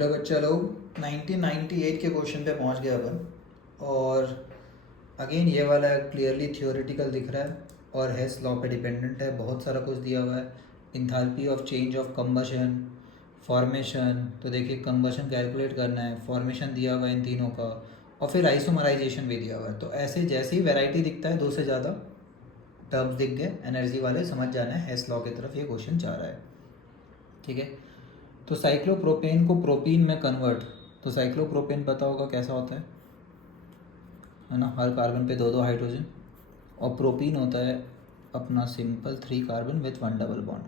Hello बच्चा लोग, 1998 के क्वेश्चन पे पहुंच गए अपन। और अगेन ये वाला क्लियरली थियोरेटिकल दिख रहा है और हेस लॉ पे डिपेंडेंट है। बहुत सारा कुछ दिया हुआ है, enthalpy of change of combustion, formation. तो देखिए कंबशन कैलकुलेट करना है, फॉर्मेशन दिया हुआ है इन तीनों का, और फिर आइसोमराइजेशन भी दिया हुआ है। तो ऐसे जैसे ही वैरायटी दिखता है, दो से ज़्यादा टर्म्स दिख गए एनर्जी वाले, समझ जाना है हेस लॉ की तरफ ये क्वेश्चन जा रहा है। ठीक है, तो साइक्लोप्रोपेन को प्रोपीन में कन्वर्ट। तो साइक्लोप्रोपेन पता होगा कैसा होता है ना, हर कार्बन पे दो दो हाइड्रोजन। और प्रोपीन होता है अपना simple 3 carbon with 1 double bond.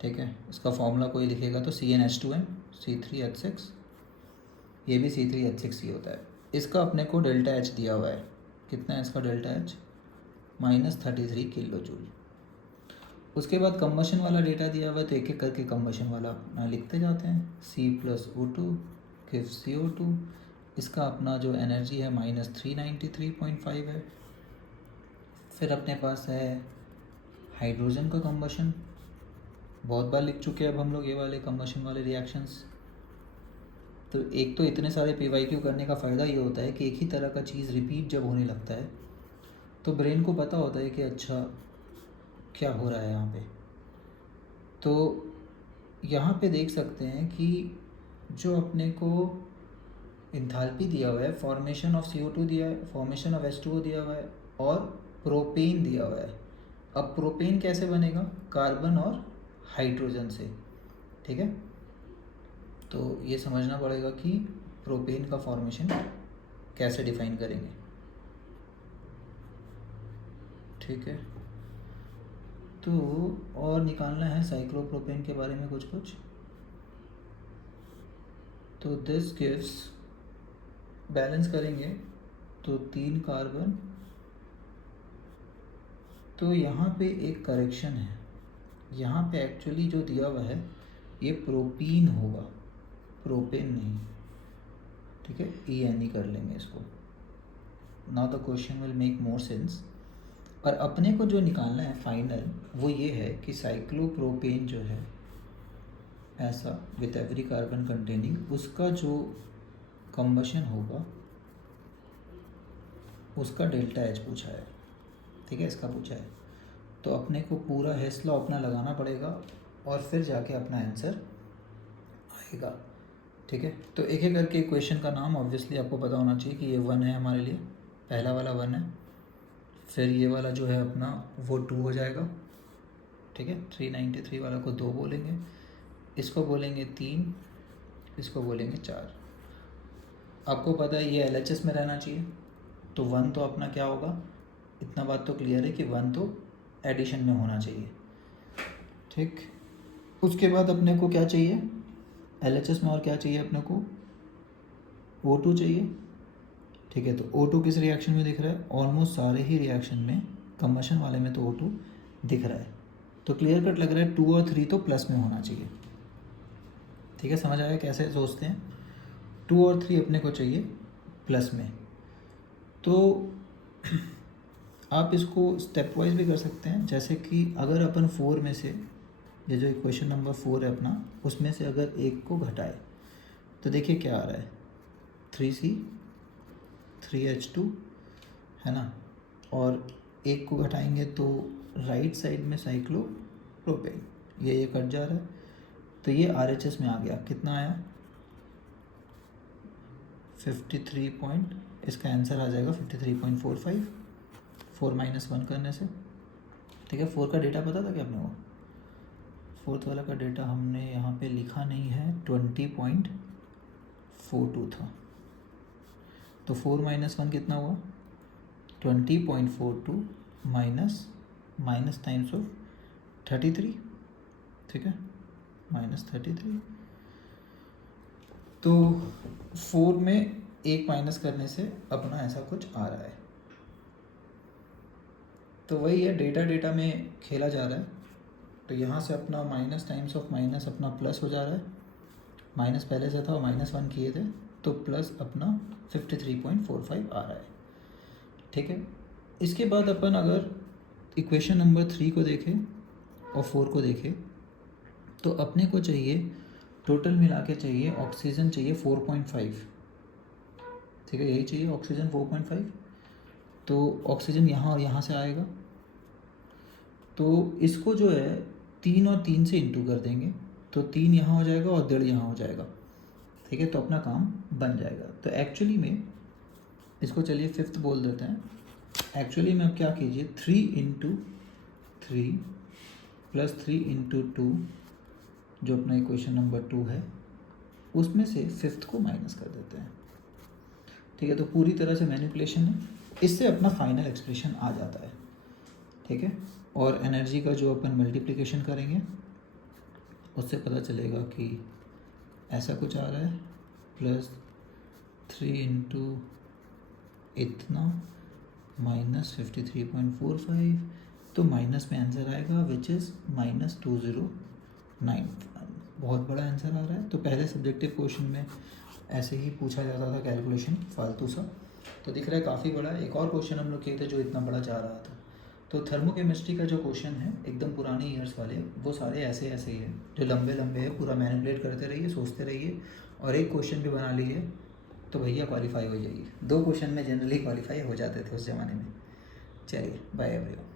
ठीक है, इसका फॉर्मूला कोई लिखेगा तो CnH2n C3H6, ये भी C3H6 ही होता है। इसका अपने को डेल्टा एच दिया हुआ है, कितना है इसका डेल्टा एच, -33 किलो जूल। उसके बाद कंबशन वाला डेटा दिया हुआ है, तो एक एक करके कंबशन वाला अपना लिखते जाते हैं। C+O2 gives CO2। इसका अपना जो एनर्जी है -393.5 है। फिर अपने पास है हाइड्रोजन का कंबशन, बहुत बार लिख चुके हैं अब हम लोग ये वाले कंबशन वाले रिएक्शंस। तो एक तो इतने सारे PYQ करने का फ़ायदा ये होता है कि एक ही तरह का चीज़ रिपीट जब होने लगता है तो ब्रेन को पता होता है कि अच्छा क्या हो रहा है यहाँ पे। तो यहाँ पे देख सकते हैं कि जो अपने को इंथैल्पी दिया हुआ है, फॉर्मेशन ऑफ CO2 दिया है, फॉर्मेशन ऑफ H2O दिया हुआ है, और प्रोपेन दिया हुआ है। अब प्रोपेन कैसे बनेगा, कार्बन और हाइड्रोजन से। ठीक है, तो ये समझना पड़ेगा कि प्रोपेन का फॉर्मेशन कैसे डिफाइन करेंगे। ठीक है, तो और निकालना है साइक्लोप्रोपेन के बारे में कुछ कुछ। तो दिस गिव्स, बैलेंस करेंगे तो 3 कार्बन। तो यहाँ पे एक करेक्शन है, यहाँ पे एक्चुअली जो दिया हुआ है ये प्रोपीन होगा, प्रोपेन नहीं। ठीक है, ENE कर लेंगे इसको। Now the question will make more sense. और अपने को जो निकालना है फाइनल वो ये है कि साइक्लोप्रोपेन जो है ऐसा विथ एवरी कार्बन कंटेनिंग, उसका जो कंबशन होगा उसका डेल्टा एच पूछा है। ठीक है, इसका पूछा है, तो अपने को पूरा हेस लॉ अपना लगाना पड़ेगा और फिर जाके अपना आंसर आएगा। ठीक है, तो एक एक करके क्वेश्चन का नाम ऑब्वियसली आपको पता होना चाहिए कि ये 1 है हमारे लिए, पहला वाला 1 है। फिर ये वाला जो है अपना वो 2 हो जाएगा। ठीक है, 393 वाला को 2 बोलेंगे, इसको बोलेंगे 3, इसको बोलेंगे 4। आपको पता है ये LHS में रहना चाहिए, तो 1 तो अपना क्या होगा, इतना बात तो क्लियर है कि 1 तो एडिशन में होना चाहिए। ठीक, उसके बाद अपने को क्या चाहिए LHS में, और क्या चाहिए अपने को, O2 चाहिए। ठीक है, तो O2 किस रिएक्शन में दिख रहा है, ऑलमोस्ट सारे ही रिएक्शन में, कंबशन वाले में तो O2 दिख रहा है। तो क्लियर कट लग रहा है 2 और 3 तो प्लस में होना चाहिए। ठीक है, समझ आया कैसे सोचते हैं। 2 और 3 अपने को चाहिए प्लस में। तो आप इसको स्टेप वाइज भी कर सकते हैं, जैसे कि अगर अपन 4 में से, ये जो इक्वेशन नंबर 4 है अपना, उसमें से अगर एक को घटाए तो देखिए क्या आ रहा है, 3C 3H2 है ना, और एक को घटाएंगे तो राइट साइड में साइक्लोप्रोपेन, ये कट जा रहा है, तो ये RHS में आ गया। कितना आया 53 पॉइंट, इसका आंसर आ जाएगा 53.45, 4 - 1 करने से। ठीक है, 4 का डेटा पता था क्या अपने को, 4th वाला का डेटा हमने यहाँ पे लिखा नहीं है, 20.42 था। तो 4 - 1 कितना हुआ, 20.42 माइनस टाइम्स ऑफ 33। ठीक है, -33। तो 4 में 1 माइनस करने से अपना ऐसा कुछ आ रहा है। तो वही है, डेटा में खेला जा रहा है। तो यहाँ से अपना माइनस टाइम्स ऑफ माइनस अपना प्लस हो जा रहा है, माइनस पहले से था और -1 किए थे, तो प्लस अपना 53.45 आ रहा है। ठीक है, इसके बाद अपन अगर इक्वेशन नंबर 3 को देखें और 4 को देखें, तो अपने को चाहिए टोटल मिला के चाहिए, ऑक्सीजन चाहिए 4.5, ठीक है, यही चाहिए ऑक्सीजन 4.5। तो ऑक्सीजन यहाँ और यहाँ से आएगा, तो इसको जो है 3 और 3 से इंटू कर देंगे, तो 3 यहाँ हो जाएगा और 1.5 यहाँ हो जाएगा, ठीक है, तो अपना काम बन जाएगा। तो एक्चुअली में इसको चलिए 5th बोल देते हैं। एक्चुअली में अब क्या कीजिए, 3 इंटू 3 प्लस 3 इंटू 2, जो अपना इक्वेशन नंबर 2 है, उसमें से 5th को माइनस कर देते हैं, ठीक है। तो पूरी तरह से मैनिपुलेशन है, इससे अपना फाइनल एक्सप्रेशन आ जाता है, ठीक है। और एनर्जी का जो अपन मल्टीप्लिकेशन करेंगे उससे पता चलेगा कि ऐसा कुछ आ रहा है, प्लस 3 इंटू इतना माइनस 53.45, तो माइनस में आंसर आएगा विच इज़ -209। बहुत बड़ा आंसर आ रहा है। तो पहले सब्जेक्टिव क्वेश्चन में ऐसे ही पूछा जाता था कैलकुलेशन फालतू सा, तो दिख रहा है काफ़ी बड़ा। एक और क्वेश्चन हम लोग किए थे जो इतना बड़ा जा रहा था। तो थर्मोकेमिस्ट्री का जो क्वेश्चन है एकदम पुराने ईयर्स वाले, वो सारे ऐसे ऐसे ही है, जो लंबे लंबे है। पूरा मैनिपुलेट करते रहिए, सोचते रहिए, और एक क्वेश्चन भी बना लीजिए तो भैया क्वालिफाई हो जाइए। 2 क्वेश्चन में जनरली क्वालिफाई हो जाते थे उस ज़माने में। चलिए, बाय एवरीवन।